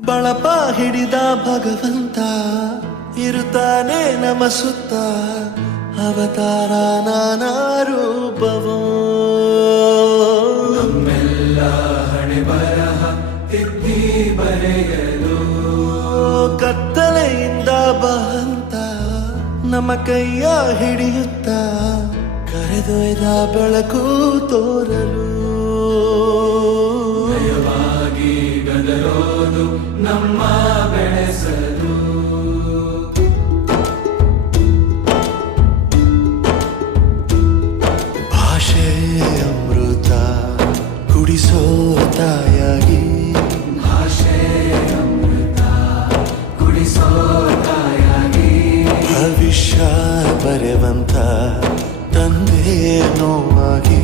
ಬಳಪ ಹಿಡಿದ ಭಗವಂತ ಇರುತ್ತಾನೆ ನಮ ಸುತ್ತ ಅವತಾರ ನಾನಾ ರೂಪವೋ ನಮ್ಮೆಲ್ಲ ಹಣೆ ಬರಹ ತಿದ್ದಿ ಬರೆಯಲು ಕತ್ತಲೆಯಿಂದ ಬಹಂತ ನಮ್ಮ ಕೈಯ ಹಿಡಿಯುತ್ತ ಕರೆದೊಯ್ದ ಬೆಳಕು ತೋರಲು ಭಯವಾಗಿ ಗದರೋದು ನಮ್ಮ ಬೆಳೆಸಲು ಭಾಷೆ ಅಮೃತ ಕುಡಿಸೋ ತಾಯಾಗಿ ಭಾಷೆ ಅಮೃತ ಕುಡಿಸೋ ತಾಯಾಗಿ ಭವಿಷ್ಯ ಬರೆವಂತ ತಂದೆ ನೋವಾಗಿ